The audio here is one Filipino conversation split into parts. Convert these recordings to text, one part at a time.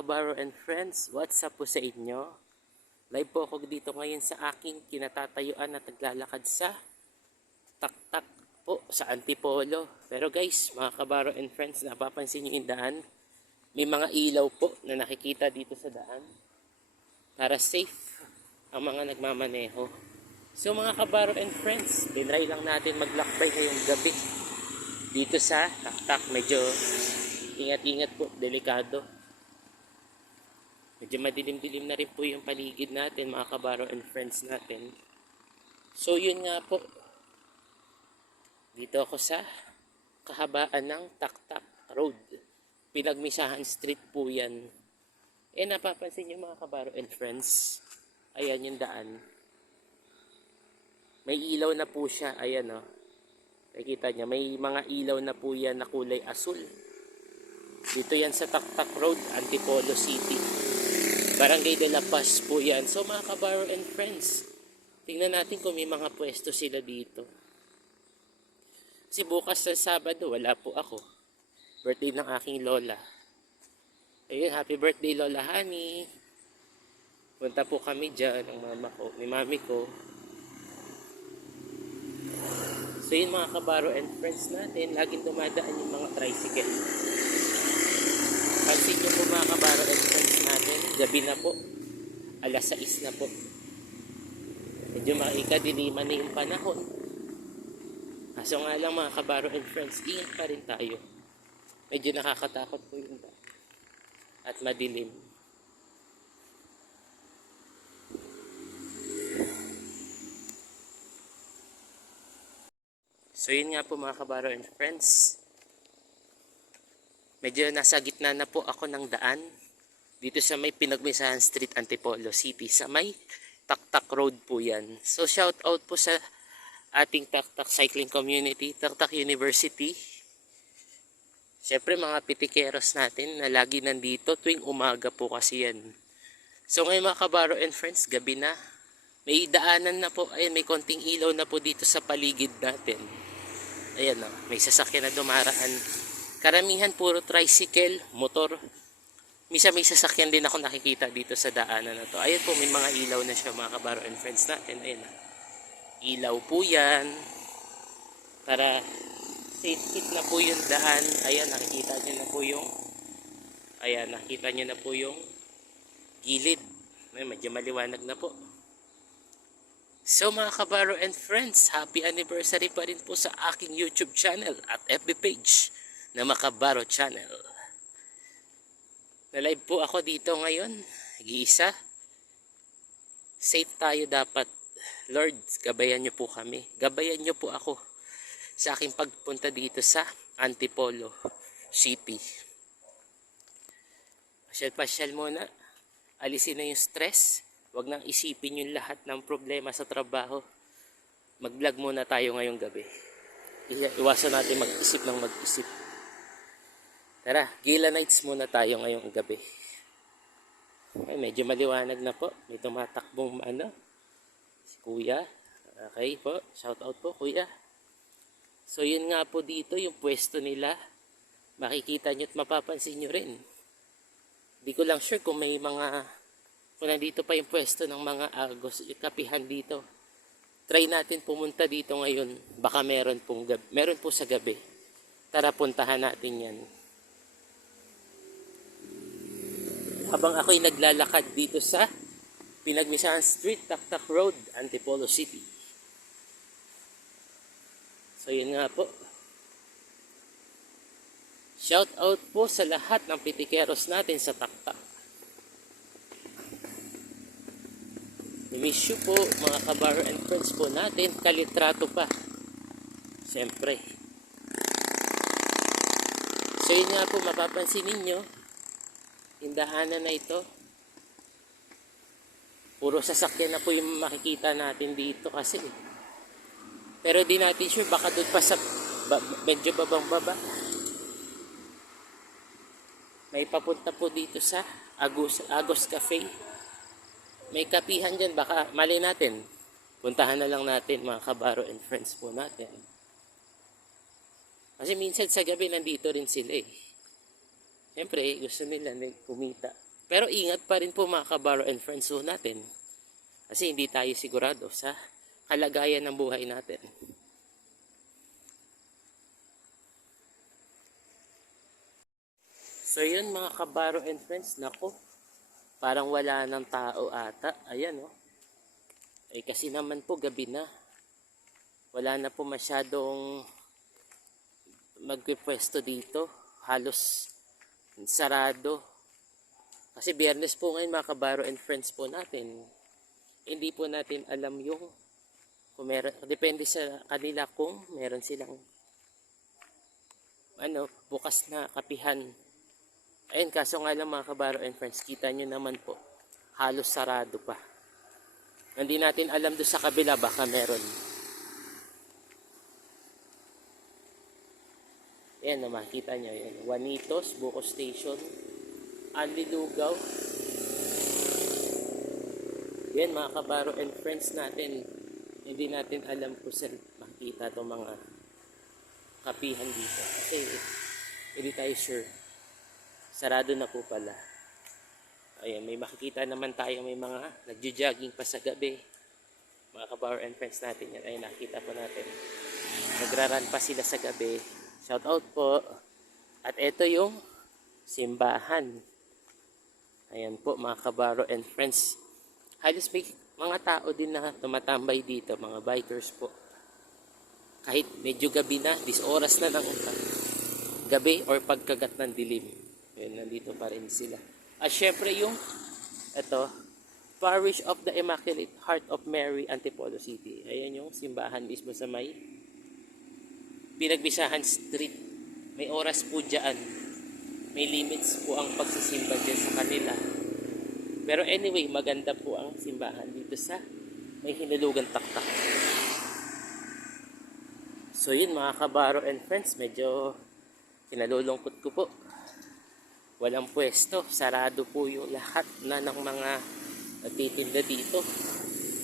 kabaro and friends, what's up po sa inyo? Live po ako dito ngayon sa aking kinatatayuan at naglalakad sa taktak po sa Antipolo. Pero guys, mga kabaro and friends, napapansin nyo yung daan? May mga ilaw po na nakikita dito sa daan para safe ang mga nagmamaneho. So mga kabaro and friends, tinry lang natin maglakbay ngayong gabi dito sa taktak. Medyo ingat-ingat po, delikado. Medyo madilim-dilim na rin po yung paligid natin, mga kabaro and friends natin. So yun nga po, dito ako sa kahabaan ng Taktak Road. Pinagmisahan street po yan. Napapansin nyo mga kabaro and friends, ayan yung daan. May ilaw na po siya, ayan o. Nakikita nyo, may mga ilaw na po yan na kulay asul. Dito yan sa Taktak Road, Antipolo City. Barangay de la Paz po yan. So mga kabaro and friends, tingnan natin kung may mga pwesto sila dito. Kasi bukas sa Sabado, wala po ako. Birthday ng aking lola. Ayun, happy birthday Lola Honey. Punta po kami dyan ng mama ko, ni mami ko. So yun mga kabaro and friends natin, laging dumadaan yung mga tricycle. Pansin nyo po mga kabaro and friends natin, gabi na po, alas 6 na po. Medyo makikadiliman na yung panahon. Kaso nga lang mga kabaro and friends, ingat pa rin tayo. Medyo nakakatakot po yung daan at madilim. So yun nga po mga kabaro and friends, medyo nasa gitna na po ako ng daan dito sa may Pinagmisahan Street, Antipolo City. Sa may Taktak Road po yan. So shout out po sa ating Taktak Cycling Community, Taktak University. Siyempre mga pitikeros natin na lagi nandito tuwing umaga po kasi yan. So ngayon mga kabaro and friends, gabi na. May daanan na po, ayun, may konting ilaw na po dito sa paligid natin. Ayan o, may sasakyan na dumaraan. Karamihan puro tricycle, motor. Misa may sasakyan din ako nakikita dito sa daanan na to. Ayan po, may mga ilaw na siya mga kabaro and friends natin. Ayan o, ilaw po yan. Para safe na po yung daan. Ayan, nakikita nyo na po yung, ayan, nakita nyo na po yung gilid. Ayan, medyo maliwanag na po. So mga kabaro and friends, happy anniversary pa rin po sa aking YouTube channel at FB page na Makabaro Channel. Na-live po ako dito ngayon, nag-iisa. Safe tayo dapat. Lord, gabayan nyo po kami. Gabayan nyo po ako sa aking pagpunta dito sa Antipolo City. Pasyal-pasyal muna. Alisin na yung stress. Huwag nang isipin yung lahat ng problema sa trabaho. Mag-vlog muna tayo ngayong gabi. Iwasan natin mag-isip ng mag-isip. Tara, Gila Nights muna tayo ngayong gabi. Okay, medyo maliwanag na po. May tumatakbong si Kuya. Okay po, shout out po Kuya. So yun nga po dito yung pwesto nila. Makikita nyo at mapapansin nyo rin. Hindi ko lang sure kung may mga, kung nandito pa yung pwesto ng mga agos, kapihan dito. Try natin pumunta dito ngayon. Baka meron po sa gabi. Tara, puntahan natin yan. Habang ako'y naglalakad dito sa Pinagmisahan Street, Taktak Road, Antipolo City. So yun nga po. Shout out po sa lahat ng pitikeros natin sa Taktak. I-miss you po mga kabaro and friends po natin. Kalitrato pa. Siyempre. So yun nga po, mapapansin ninyo, yung daanan na ito, puro sasakyan na po yung makikita natin dito kasi. Pero di natin sure, baka doon pa sa medyo babang baba. May papunta po dito sa Agos Cafe. May kapihan dyan, baka mali natin. Puntahan na lang natin mga kabaro and friends po natin. Kasi minsan sa gabi nandito rin sila eh. Siyempre, gusto nila kumita. Pero ingat pa rin po mga kabaro and friends po natin. Kasi hindi tayo sigurado sa kalagayan ng buhay natin. So yun mga kabaro and friends, nako, parang wala ng tao ata. Ayan oh. Eh kasi naman po gabi na. Wala na po masyadong magpipwesto dito. Halos sarado. Kasi biyernes po ngayon mga kabaro and friends po natin. Hindi po natin alam yung kung meron, depende sa kanila kung meron silang bukas na kapihan. Ayun, kaso nga lang mga kabaro and friends, kita nyo naman po, halos sarado pa. Hindi natin alam doon sa kabila, baka meron. Ayan naman, kita nyo, yan. Juanitos, Buko Station, Anlilugaw. Yan mga kabaro and friends natin, hindi natin alam kung saan makikita itong mga kapihan dito. Kasi hindi tayo sure. Sarado na po pala. Ayan, may makikita naman tayo, may mga nagjo-jogging pa sa gabi. Mga kabaro and friends natin yan. Ayun, nakita po natin. Nagraran pa sila sa gabi. Shout out po. At ito yung simbahan. Ayan po mga kabaro and friends. Halos may mga tao din na tumatambay dito, mga bikers po. Kahit medyo gabi na, oras na ng gabi or pagkagat ng dilim. Ayan, nandito pa rin sila. At syempre yung ito, Parish of the Immaculate Heart of Mary, Antipolo City. Ayan yung simbahan mismo sa may Pinagbisahan Street. May oras po dyan. May limits po ang pagsisimba dyan sa kanila. Pero anyway, maganda po ang simbahan dito sa may hinulugan taktak. So yun mga kabaro and friends, medyo kinalulungkot ko po. Walang pwesto, sarado po yung lahat na ng mga nagtitinda dito.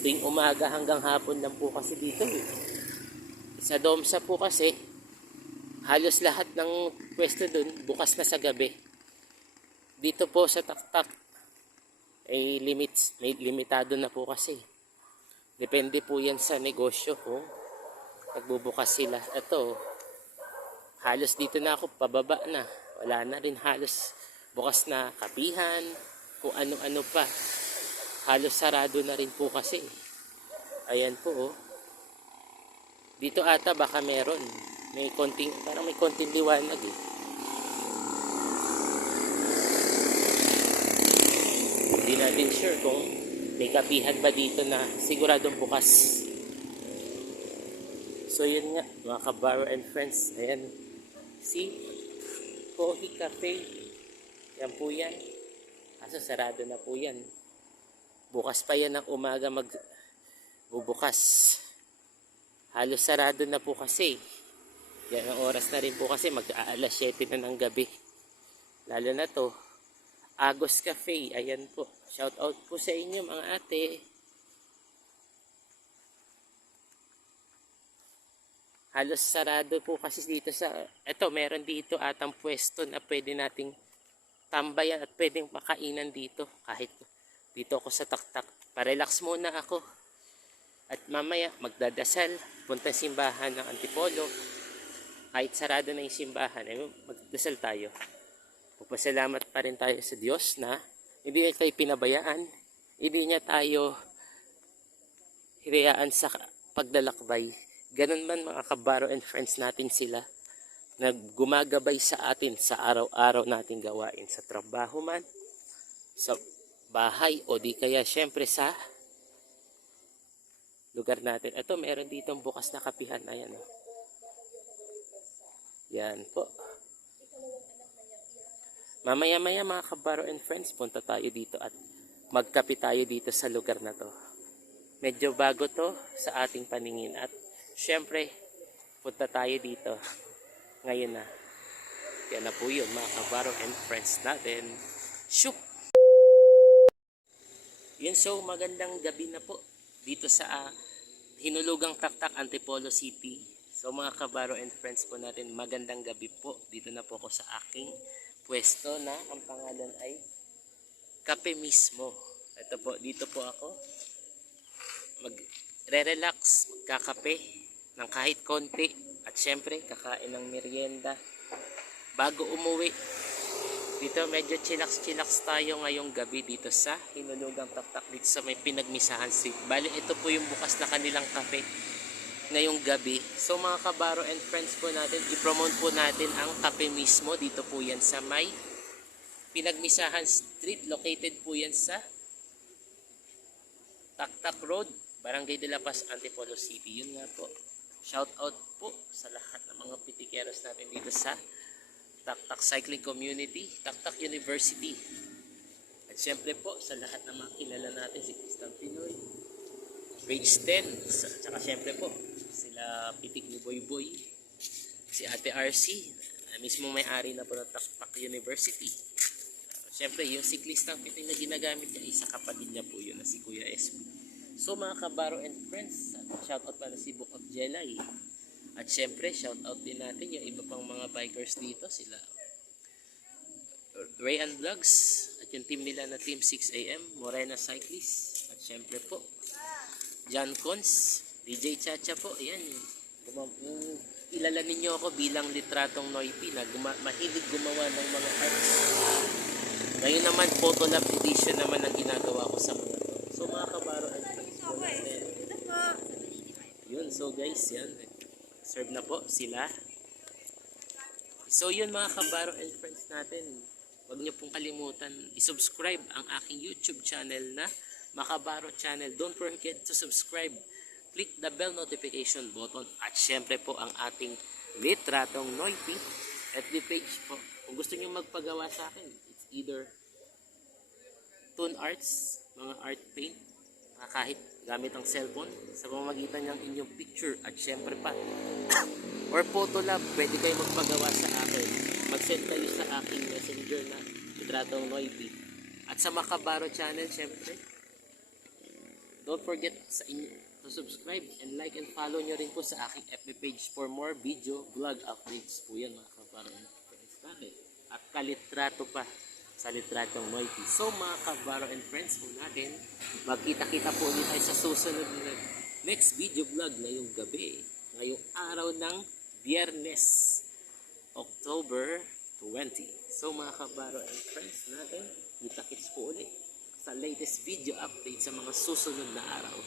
Tuwing umaga hanggang hapon lang po kasi dito. Sa Domsa po kasi, halos lahat ng pwesto dun bukas na sa gabi. Dito po sa Taktak, ay limitado na po kasi. Depende po yan sa negosyo kung nagbubukas sila. Ito, halos dito na ako, pababa na. Wala na rin halos bukas na kapihan, kung ano-ano pa. Halos sarado na rin po kasi. Ayan po oh. Dito ata baka meron. Parang may konting liwanag eh. Hindi natin sure kung may kapihan ba dito na siguradong bukas. So yun nga mga kabaro and friends. Ayan. See? Kohi Cafe. Yan po yan. Kaso sarado na po yan. Bukas pa yan ng umaga magbubukas. Halos sarado na po kasi. Yan ang oras na rin po kasi mag-aalas 7 na ng gabi. Lalo na to. Agos Cafe. Ayan po. Shout out po sa inyo mga ate. Halos sarado po kasi dito sa... Ito, meron dito atang pwesto na pwede nating tambayan at pwedeng makainan dito. Kahit dito ako sa Taktak. Pa-relax muna ako. At mamaya magdadasal. Punta simbahan ng Antipolo. Kahit sarado na yung simbahan, magdasal tayo. Pagpasalamat pa rin tayo sa Diyos na hindi niya tayo pinabayaan. Hindi niya tayo hirayaan sa paglalakbay. Ganun man mga kabaro and friends natin sila na gumagabay sa atin sa araw-araw nating gawain. Sa trabaho man, sa bahay o di kaya syempre sa lugar natin. Ito meron dito bukas na kapihan. Ayan o. Yan po. Mamaya-maya mga kabaro and friends, punta tayo dito at magkape tayo dito sa lugar na to. Medyo bago to sa ating paningin at syempre, punta tayo dito ngayon na. Yan na po yun mga kabaro and friends natin. Shoop! Yun, so magandang gabi na po dito sa Hinulugang Taktak, Antipolo City. So mga kabaro and friends po natin, magandang gabi po. Dito na po ako sa aking pwesto na ang pangalan ay kape mismo. Ito po, dito po ako mag-relax, magkakape ng kahit konti at syempre kakain ng merienda bago umuwi. Dito medyo chillax tayo ngayong gabi dito sa Hinulugang Taktak dito sa may Pinagmisahan Street. Bali ito po yung bukas na kanilang kape ngayong gabi. So mga kabaro and friends po natin, i-promote po natin ang kape mismo. Dito po yan sa may Pinagmisahan Street. Located po yan sa Taktak Road, Barangay de la Paz, Antipolo City. Yun nga po. Shout out po sa lahat ng mga pitikeros natin dito sa Taktak Cycling Community, Taktak University. At syempre po sa lahat ng mga kilala natin, si Crystal Pinoy, Page 10, saka syempre po sila Pitik ni Boy Boy, si Ate RC, mismo may-ari na po ng Taktak University. Syempre yung cyclistang pitik na ginagamit niya, isa kapatid niya po yun na si Kuya SB. So mga kabaro and friends, shout out pala si Book of Jelay. At syempre, shout out din natin yung iba pang mga bikers dito, sila Ray and Vlogs at yung team nila na Team 6am, Morena Cyclist. At syempre po, John Cons, DJ Chacha po, yan. Kilala ninyo ako bilang litratong Noipi na mahilig gumawa ng mga arts. Ngayon naman, Photolab edition naman ang ginagawa ko sa mga to. So mga kabaro and friends po natin. Yun, so guys, yan. Serve na po sila. So yun mga kabaro and friends natin. Huwag niyo pong kalimutan i-subscribe ang aking YouTube channel na Makabaro Channel. Don't forget to subscribe. Click the bell notification button. At syempre po ang ating litratong Noipi FB page po. Kung gusto niyo magpagawa sa akin, it's either Toon Arts, mga art paint, kahit gamit ang cellphone sa pamamagitan ng inyong picture at syempre pa or Photolab, pwede kayo magpagawa sa akin. Mag-send kayo sa aking messenger na litratong Noipi. At sa Makabaro Channel, syempre don't forget to subscribe and like and follow nyo rin po sa aking FB page for more video vlog updates po yan mga kabaro and friends natin. At kalitrato pa sa litratong Noipi. So mga kabaro and friends po natin, magkita-kita po ulit tayo sa susunod na next video vlog ngayong gabi, ngayong araw ng Biyernes, October 20. So mga kabaro and friends natin, kita-kits po ulit sa latest video update sa mga susunod na araw.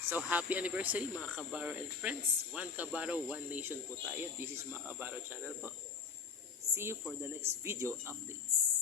So happy anniversary mga kabaro and friends. One Kabaro, One Nation po tayo. This is Makabaro Channel po. See you for the next video updates.